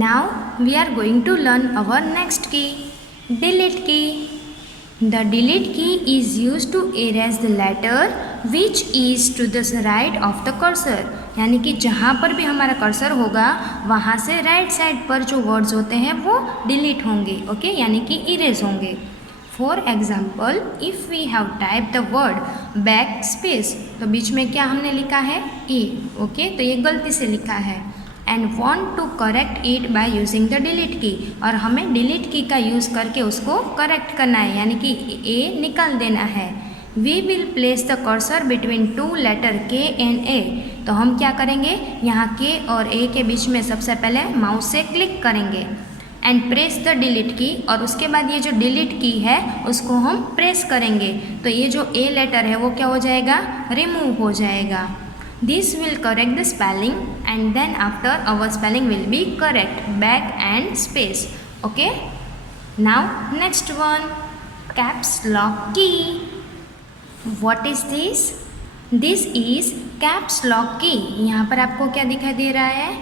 Now we are going to learn our next key, delete key. The delete key is used to erase the letter which is to the right of the cursor. यानी कि जहाँ पर भी हमारा cursor होगा वहाँ से right side पर जो वर्ड्स होते हैं वो डिलीट होंगे, ओके, यानी कि इरेज होंगे. For example, if we have type the word backspace, तो बीच में क्या हमने लिखा है ई, ओके, तो ये गलती से लिखा है. And want to correct it by using the delete key, और हमें डिलीट की का यूज़ करके उसको करेक्ट करना है, यानी कि ए निकाल देना है. We will place the cursor between two letter K and A, तो हम क्या करेंगे, यहाँ के और ए के बीच में सबसे पहले माउस से क्लिक करेंगे. And press the delete key, और उसके बाद ये जो डिलीट की है उसको हम प्रेस करेंगे, तो ये जो ए लेटर है वो क्या हो जाएगा, रिमूव हो जाएगा. This will correct the spelling and then after our spelling will be correct, back and space, okay. Now next one, caps lock key. What is this? This is caps lock key. यहाँ पर आपको क्या दिखाई दे रहा है,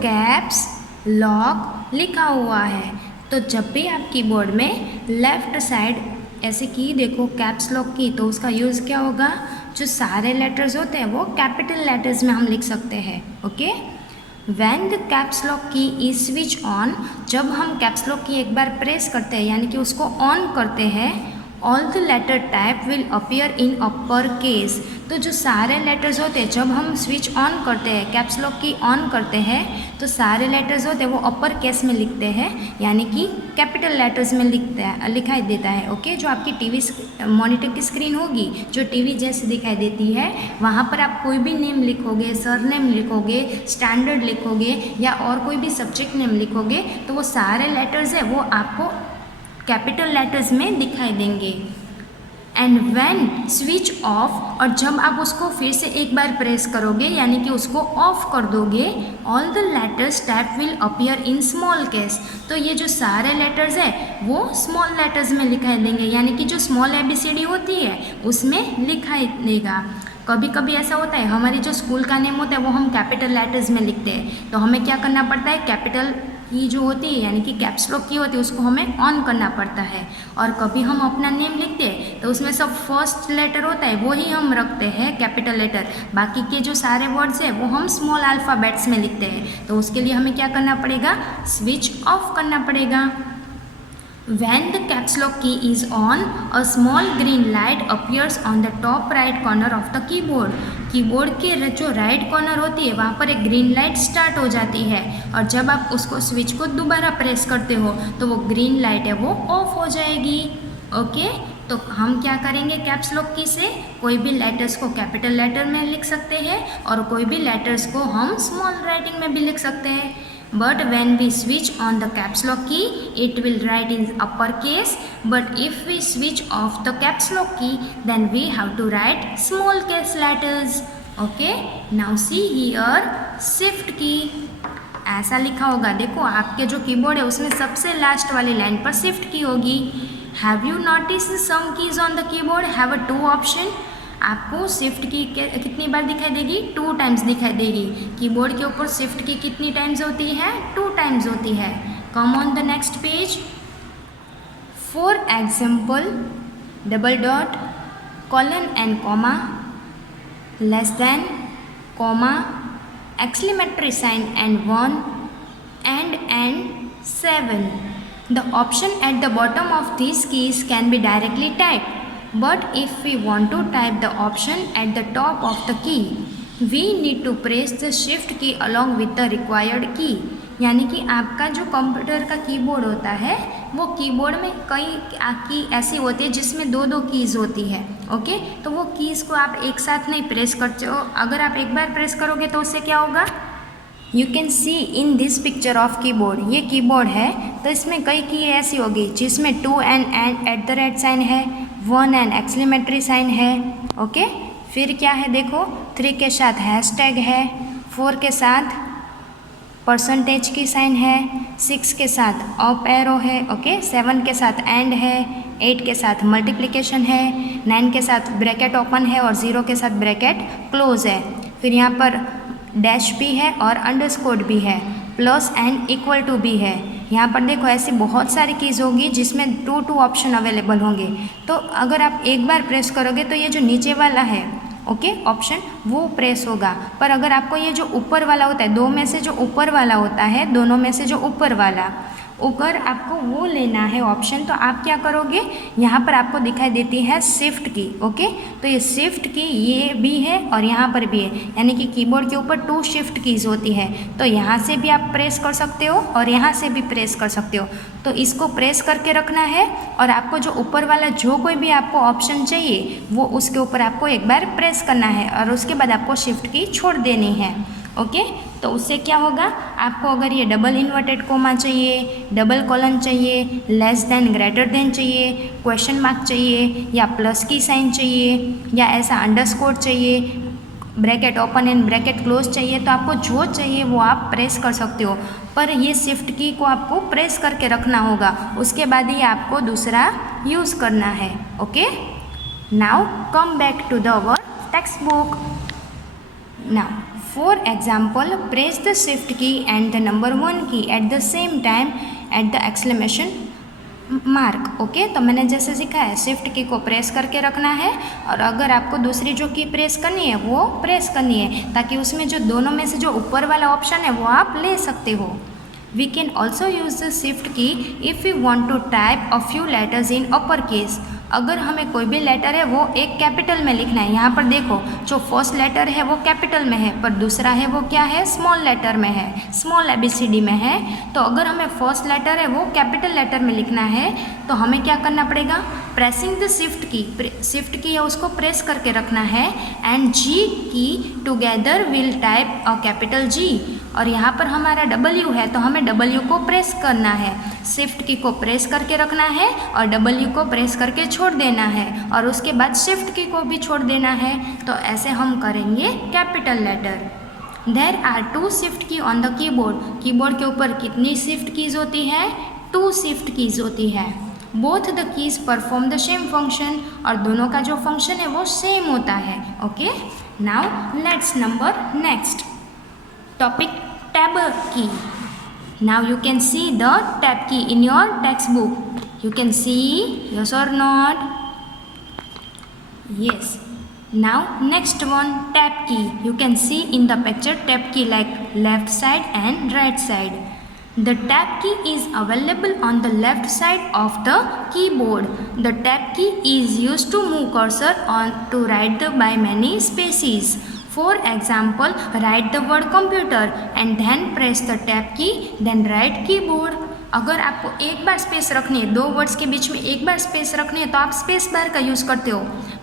caps lock लिखा हुआ है. तो जब भी आप कीबोर्ड में लेफ्ट साइड ऐसे की देखो कैप्स लॉक की, तो उसका यूज़ क्या होगा, जो सारे लेटर्स होते हैं वो कैपिटल लेटर्स में हम लिख सकते हैं, okay. When the caps lock की इज स्विच ऑन, जब हम कैप्स लॉक की एक बार प्रेस करते हैं यानी कि उसको ऑन करते हैं, all the letter type will appear in upper case, तो जो सारे लेटर्स होते हैं जब हम स्विच ऑन करते हैं, कैप्स लॉक की ऑन करते हैं, तो सारे लेटर्स होते हैं वो अपर केस में लिखते हैं, यानी कि कैपिटल लेटर्स में लिखाई देता है, ओके. जो आपकी टीवी मॉनिटर की स्क्रीन होगी, जो टीवी जैसे दिखाई देती है, वहाँ पर आप कोई भी नेम लिखोगे, सरनेम लिखोगे, स्टैंडर्ड लिखोगे या और कोई भी सब्जेक्ट नेम लिखोगे, तो वो सारे लेटर्स है वो आपको कैपिटल लेटर्स में दिखाई देंगे. एंड व्हेन स्विच ऑफ, और जब आप उसको फिर से एक बार प्रेस करोगे यानी कि उसको ऑफ कर दोगे, all the letters type will appear in small case, तो ये जो सारे लेटर्स है वो स्मॉल लेटर्स में दिखाई देंगे, यानी कि जो स्मॉल ABCD होती है उसमें लिखाई देगा. कभी कभी ऐसा होता है हमारी जो स्कूल का नेम होता है वो हम कैपिटल लेटर्स में लिखते हैं, तो हमें क्या करना पड़ता है, कैपिटल की जो होती है यानी कि कैप्स लॉक की होती है उसको हमें ऑन करना पड़ता है. और कभी हम अपना नेम लिखते हैं तो उसमें सब फर्स्ट लेटर होता है वो ही हम रखते हैं कैपिटल लेटर, बाकी के जो सारे वर्ड्स हैं वो हम स्मॉल अल्फ़ाबेट्स में लिखते हैं, तो उसके लिए हमें क्या करना पड़ेगा, स्विच ऑफ करना पड़ेगा. When the caps lock key is on, a small green light appears on the top right corner of the keyboard. Keyboard के जो राइट कॉर्नर होती है वहाँ पर एक ग्रीन लाइट स्टार्ट हो जाती है, और जब आप उसको स्विच को दोबारा प्रेस करते हो तो वो ग्रीन लाइट है वो ऑफ हो जाएगी, ओके. तो हम क्या करेंगे, कैप्स लॉक की से कोई भी लेटर्स को कैपिटल लेटर में लिख सकते हैं और कोई भी लेटर्स को हम स्मॉल राइटिंग में भी लिख सकते हैं. But when we switch on the caps lock key, it will write in upper case. But if we switch off the caps lock key, then we have to write small case letters. Okay? Now see here, shift key. ऐसा लिखा होगा, देखो आपके जो keyboard है उसमें सबसे last वाली लाइन पर शिफ्ट की होगी. Have you noticed some keys on the keyboard have a two option? आपको शिफ्ट की कितनी बार दिखाई देगी, 2 टाइम्स दिखाई देगी. कीबोर्ड के ऊपर शिफ्ट की कितनी टाइम्स होती है, 2 टाइम्स होती है. Come on the next page. For example, double dot, colon and comma, less than, comma, exclamatory sign and 1, and 7. The option at the bottom of this keys can be directly typed. But if we want to type the option at the top of the key, we need to press the shift key along with the required key. यानी कि आपका जो computer का keyboard होता है वो keyboard में कई की ऐसी होती है जिसमें 2 कीज़ होती है, ओके. तो वो कीज़ को आप एक साथ नहीं प्रेस करते हो, अगर आप एक बार प्रेस करोगे तो उससे क्या होगा, you can see in this picture of keyboard, ये कीबोर्ड है तो इसमें कई की ऐसी होगी जिसमें 2 and at the rate sign है, 1 एंड एक्सक्लेमेटरी साइन है, ओके. फिर क्या है देखो, 3 के साथ हैशटैग है, 4 के साथ परसेंटेज की साइन है, 6 के साथ अप एरो है, ओके. 7 के साथ एंड है, 8 के साथ मल्टीप्लिकेशन है, 9 के साथ ब्रैकेट ओपन है और 0 के साथ ब्रैकेट क्लोज है. फिर यहाँ पर डैश भी है और अंडरस्कोर भी है. प्लस एंड इक्वल टू भी है। यहाँ पर देखो ऐसी बहुत सारी कीज़ होगी जिसमें 2 ऑप्शन अवेलेबल होंगे। तो अगर आप एक बार प्रेस करोगे तो ये जो नीचे वाला है ओके ऑप्शन वो प्रेस होगा, पर अगर आपको ये जो ऊपर वाला होता है, दो में से जो ऊपर वाला होता है, दोनों में से जो ऊपर वाला, अगर आपको वो लेना है ऑप्शन, तो आप क्या करोगे, यहाँ पर आपको दिखाई देती है शिफ्ट की। ओके, तो ये शिफ्ट की ये भी है और यहाँ पर भी है, यानी कि कीबोर्ड के ऊपर 2 शिफ्ट कीज़ होती है। तो यहाँ से भी आप प्रेस कर सकते हो और यहाँ से भी प्रेस कर सकते हो। तो इसको प्रेस करके रखना है और आपको जो ऊपर वाला जो कोई भी आपको ऑप्शन चाहिए वो उसके ऊपर आपको एक बार प्रेस करना है और उसके बाद आपको शिफ्ट की छोड़ देनी है। ओके, तो उससे क्या होगा, आपको अगर ये डबल इन्वर्टेड कोमा चाहिए, डबल कॉलन चाहिए, लेस देन ग्रेटर देन चाहिए, क्वेश्चन मार्क चाहिए, या प्लस की साइन चाहिए, या ऐसा अंडरस्कोर चाहिए, bracket open and bracket close चाहिए, तो आपको जो चाहिए वो आप प्रेस कर सकते हो। पर ये शिफ्ट की को आपको प्रेस करके रखना होगा, उसके बाद ही आपको दूसरा यूज़ करना है। Okay, now come back to the our textbook. Now for example, press the shift key and the number 1 key at the same time at the exclamation mark. Okay, तो मैंने जैसे सीखा है शिफ्ट की को press करके रखना है और अगर आपको दूसरी जो की प्रेस करनी है वो प्रेस करनी है, ताकि उसमें जो दोनों में से जो ऊपर वाला ऑप्शन है वो आप ले सकते हो। We can also use the shift key if we want to type a few letters in uppercase। अगर हमें कोई भी लेटर है वो एक कैपिटल में लिखना है, यहाँ पर देखो जो फर्स्ट लेटर है वो कैपिटल में है, पर दूसरा है वो क्या है, स्मॉल लेटर में है, स्मॉल ABCD में है। तो अगर हमें फर्स्ट लेटर है वो कैपिटल लेटर में लिखना है तो हमें क्या करना पड़ेगा, प्रेसिंग द शिफ्ट की, शिफ्ट की है उसको प्रेस करके रखना है, एंड G की together will type a capital G। और यहाँ पर हमारा W है तो हमें W को प्रेस करना है, शिफ्ट की को प्रेस करके रखना है और W को प्रेस करके छोड़ देना है और उसके बाद शिफ्ट की को भी छोड़ देना है। तो ऐसे हम करेंगे capital letter. There are 2 shift key on the keyboard. Keyboard के ऊपर कितनी शिफ्ट कीज होती है, 2 शिफ्ट कीज होती है। Both the keys perform the same function, और दोनों का जो फंक्शन है वो सेम होता है। Okay, now let's number next topic, tab की। Now you can see the tab key in your textbook. You can see, yes or not? Yes. Now next one, tab key. You can see in the picture tab key like left side and right side. The tab key is available on the left side of the keyboard. The tab key is used to move cursor on to write the by many spaces. For example, write the word computer and then press the tab key, then write keyboard. अगर आपको एक बार space रखनी है, 2 words के बीच में एक बार space रखनी है तो आप स्पेस बार का यूज़ करते हो,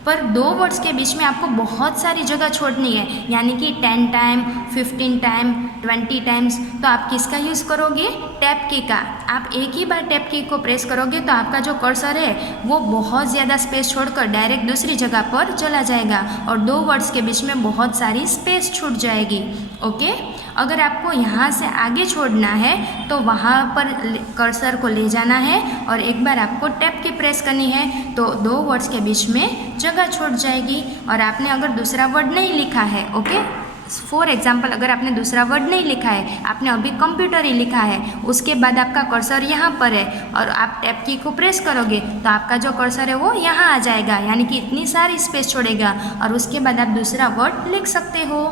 पर 2 वर्ड्स के बीच में आपको बहुत सारी जगह छोड़नी है, यानी कि 10 टाइम, 15 टाइम, 20 टाइम्स, तो आप किसका यूज़ करोगे, टैब की का। आप एक ही बार टैब की को प्रेस करोगे तो आपका जो कर्सर है वो बहुत ज़्यादा स्पेस छोड़कर डायरेक्ट दूसरी जगह पर चला जाएगा और 2 वर्ड्स के बीच में बहुत सारी स्पेस छूट जाएगी। ओके, अगर आपको यहाँ से आगे छोड़ना है तो वहाँ पर कर्सर को ले जाना है और एक बार आपको टैब की प्रेस करनी है तो 2 वर्ड्स के बीच में जगह छूट जाएगी। और आपने अगर दूसरा वर्ड नहीं लिखा है, ओके, फॉर एग्जाम्पल अगर आपने दूसरा वर्ड नहीं लिखा है, आपने अभी कंप्यूटर ही लिखा है, उसके बाद आपका कर्सर यहाँ पर है और आप टैब की को प्रेस करोगे तो आपका जो कर्सर है वो यहाँ आ जाएगा, यानी कि इतनी सारी स्पेस छोड़ेगा और उसके बाद आप दूसरा वर्ड लिख सकते हो।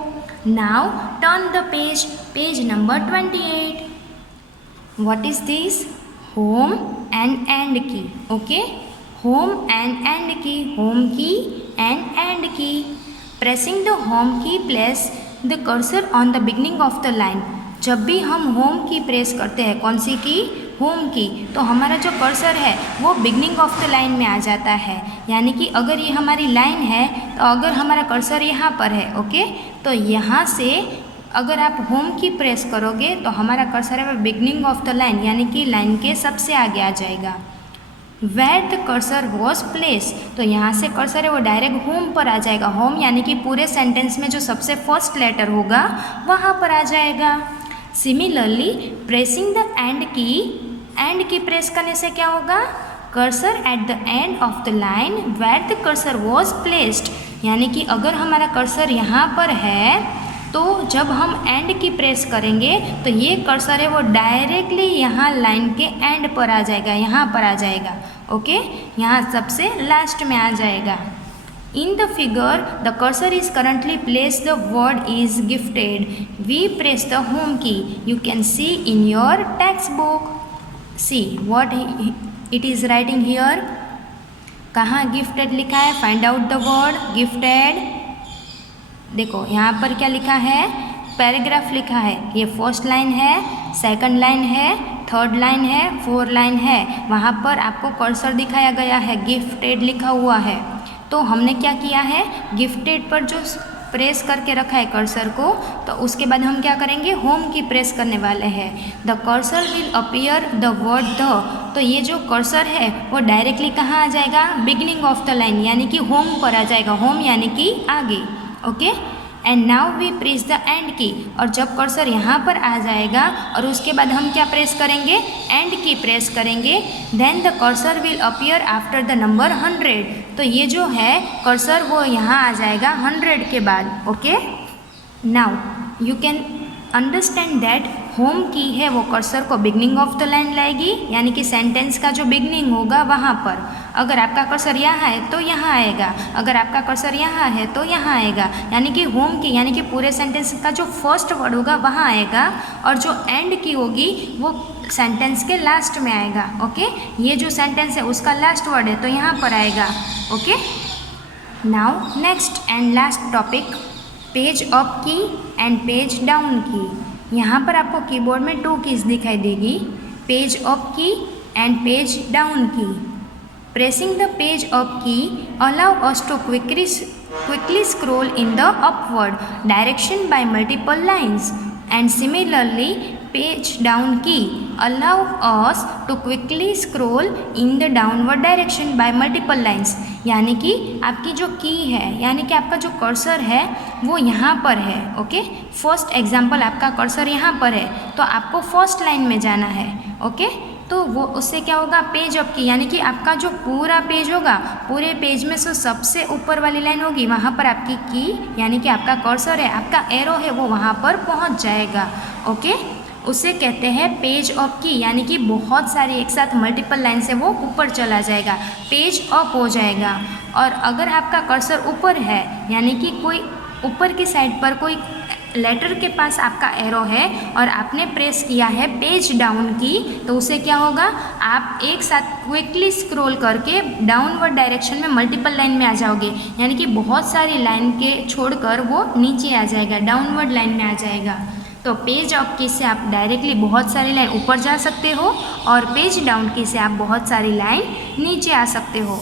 Now turn the page, page number 28। What is this? Home and end key. Okay, home and end key, home key and end key. Pressing the home key place the cursor on the beginning of the line. जब भी हम home की press करते हैं, कौन सी की, home की, तो हमारा जो कर्सर है वो बिगनिंग ऑफ द लाइन में आ जाता है, यानी कि अगर ये हमारी लाइन है तो अगर हमारा कर्सर यहाँ पर है, ओके, तो यहाँ से अगर आप होम की प्रेस करोगे तो हमारा कर्सर है वो बिगनिंग ऑफ द लाइन, यानी कि लाइन के सबसे आगे आ जाएगा। Where the cursor was place, तो यहाँ से कर्सर है वो डायरेक्ट होम पर आ जाएगा, होम यानी कि पूरे सेंटेंस में जो सबसे फर्स्ट लेटर होगा वहाँ पर आ जाएगा। Similarly pressing the end key press करने से क्या होगा, cursor at the end of the line where the cursor was placed, यानी कि अगर हमारा कर्सर यहाँ पर है तो जब हम एंड की प्रेस करेंगे तो ये कर्सर है वो डायरेक्टली यहाँ लाइन के एंड पर आ जाएगा, यहाँ पर आ जाएगा। ओके, यहाँ सबसे लास्ट में आ जाएगा। In the figure, the cursor is currently placed, the word is gifted. We press the home key. You can see in your textbook. See what it is writing here. कहाँ gifted लिखा है? Find out the word gifted. देखो यहाँ पर क्या लिखा है, paragraph लिखा है। ये फर्स्ट लाइन है, सेकंड लाइन है, थर्ड लाइन है, फोर्थ लाइन है। वहाँ पर आपको कर्सर दिखाया गया है, गिफ्टेड लिखा हुआ है। तो हमने क्या किया है, गिफ्टेड पर जो प्रेस करके रखा है कर्सर को, तो उसके बाद हम क्या करेंगे, होम की प्रेस करने वाले हैं। The cursor will appear the word the, तो ये जो कर्सर है वो डायरेक्टली कहाँ आ जाएगा, बिगिनिंग ऑफ द लाइन यानी कि होम पर आ जाएगा। होम यानी कि आगे। Okay, and now we press the end key, और जब कर्सर यहाँ पर आ जाएगा और उसके बाद हम क्या प्रेस करेंगे, एंड की प्रेस करेंगे, then the cursor will appear after the number 100। तो ये जो है कर्सर वो यहाँ आ जाएगा 100 के बाद। Okay, now you can understand that home की है वो कर्सर को बिगनिंग ऑफ द लाइन लाएगी, यानी कि सेंटेंस का जो बिगनिंग होगा वहाँ पर। अगर आपका कर्सर यहाँ है तो यहाँ आएगा, अगर आपका कर्सर यहाँ है तो यहाँ आएगा, यानी कि होम की यानी कि पूरे सेंटेंस का जो फर्स्ट वर्ड होगा वहाँ आएगा, और जो एंड की होगी वो सेंटेंस के लास्ट में आएगा। ओके, ये जो सेंटेंस है उसका लास्ट वर्ड है तो यहाँ पर आएगा। Okay, now next and last topic, page up key and page down की। यहाँ पर आपको कीबोर्ड में 2 कीज दिखाई देगी, page up key and page down key. Pressing the page up key allow us to quickly scroll in the upward direction by multiple lines, and similarly page down key allow us to quickly scroll in the downward direction by multiple lines। यानी कि आपकी जो की है यानी कि आपका जो कर्सर है वो यहाँ पर है। ओके, फर्स्ट एग्जाम्पल आपका कर्सर यहाँ पर है तो आपको फर्स्ट लाइन में जाना है। ओके, तो वो उससे क्या होगा, पेज अप की यानी कि आपका जो पूरा पेज होगा, पूरे पेज में से सबसे ऊपर वाली लाइन होगी वहाँ पर आपकी की यानी कि आपका कर्सर है, आपका एरो है वो वहाँ पर पहुँच जाएगा। ओके, उसे कहते हैं पेज अप की, यानी कि बहुत सारी एक साथ मल्टीपल लाइन से वो ऊपर चला जाएगा, पेज अप हो जाएगा। और अगर आपका कर्सर ऊपर है यानी कि कोई ऊपर की साइड पर कोई लेटर के पास आपका एरो है और आपने प्रेस किया है पेज डाउन की, तो उसे क्या होगा, आप एक साथ क्विकली स्क्रॉल करके डाउनवर्ड डायरेक्शन में मल्टीपल लाइन में आ जाओगे, यानी कि बहुत सारी लाइन के छोड़कर वो नीचे आ जाएगा, डाउनवर्ड लाइन में आ जाएगा। तो पेज अप की से आप डायरेक्टली बहुत सारी लाइन ऊपर जा सकते हो और पेज डाउन की से आप बहुत सारी लाइन नीचे आ सकते हो।